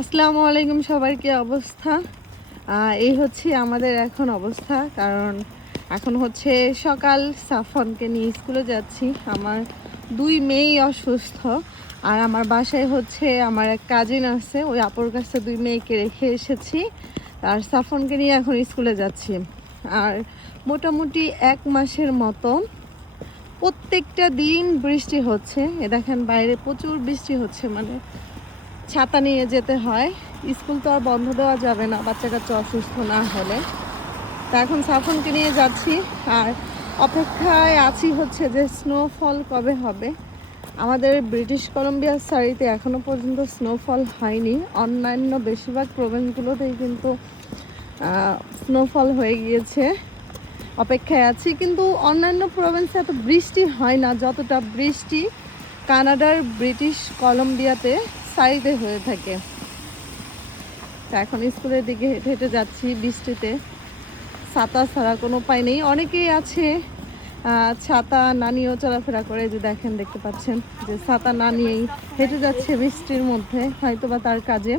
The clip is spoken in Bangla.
আসসালামু আলাইকুম, সবার কি অবস্থা? এই হচ্ছে আমাদের এখন অবস্থা, কারণ এখন হচ্ছে সকাল। সাফনকে নিয়ে স্কুলে যাচ্ছি। আমার দুই মেয়েই অসুস্থ, আর আমার বাসায় হচ্ছে আমার এক কাজিন আছে, ওই আপুর কাছে দুই মেয়েকে রেখে এসেছি। আর সাফনকে নিয়ে এখন স্কুলে যাচ্ছি। আর মোটামুটি 1 মাসের মতো প্রত্যেকটা দিন বৃষ্টি হচ্ছে। এ দেখেন বাইরে প্রচুর বৃষ্টি হচ্ছে, মানে ছাতা নিয়ে যেতে হয়। স্কুল তো আর বন্ধ দেওয়া যাবে না বাচ্চা কাচ্চা অসুস্থ না হলে। তা এখন সাফনকে নিয়ে যাচ্ছি, আর অপেক্ষায় আছি হচ্ছে যে স্নোফল কবে হবে। আমাদের ব্রিটিশ কলম্বিয়ার সাইডে এখনও পর্যন্ত স্নোফল হয়নি। অন্যান্য বেশিরভাগ প্রভিন্সগুলোতেই কিন্তু স্নোফল হয়ে গিয়েছে। অপেক্ষায় আছি, কিন্তু অন্যান্য প্রভিন্সে এত বৃষ্টি হয় না যতটা বৃষ্টি কানাডার ব্রিটিশ কলম্বিয়াতে সাইডে হয়ে থাকে। তা এখন স্কুলের দিকে হেঁটে হেঁটে যাচ্ছি বৃষ্টিতে। ছাতা ছাড়া কোনো উপায় নেই। অনেকেই আছে ছাতা না নিয়েও চলাফেরা করে, যে দেখতে পাচ্ছেন যে ছাতা না নিয়েই হেঁটে যাচ্ছে বৃষ্টির মধ্যে, হয়তো বা তার কাজে।